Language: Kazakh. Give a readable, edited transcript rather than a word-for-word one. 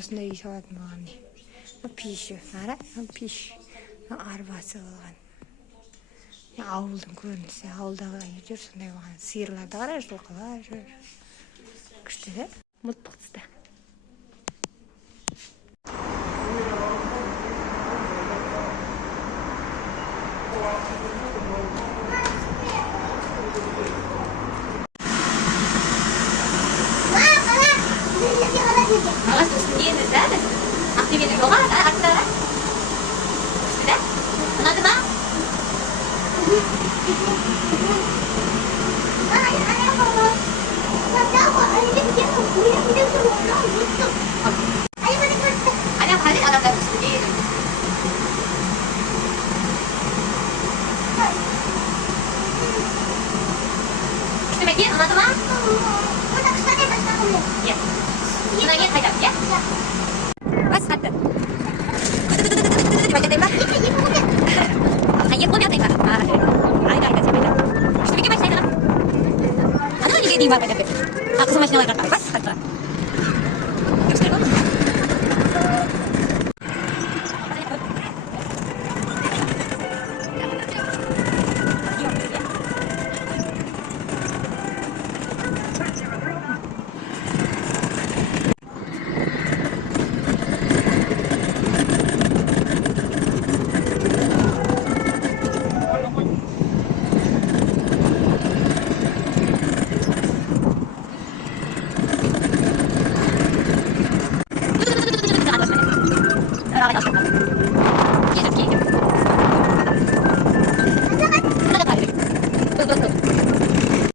осындай үй салатын болған не. Пеші, ара? Пеш. Арбасы болған. Ауылдың көрінісі, ауылдағы үйдер сондай болған. Сиырларды қарай, жылқылар жүр. Күшті де? Мұттықсызда. Ағас үстінде бізді Ақтөбенің жолға аттары. Үстінде? Ұнады ма? Ана қалай адамдар үстінде еді. Күшті ме екен? Ұнады ма? Иә. Содан кейін қайтамыз, иә? Бас қатты. Деп айтатайын ба? Екі қол атайын ба? Айда, сен айда. Күшті меке басын айтаға. Ана неге дейін барып айтап бер. Қызыл машиналарға қарай бас.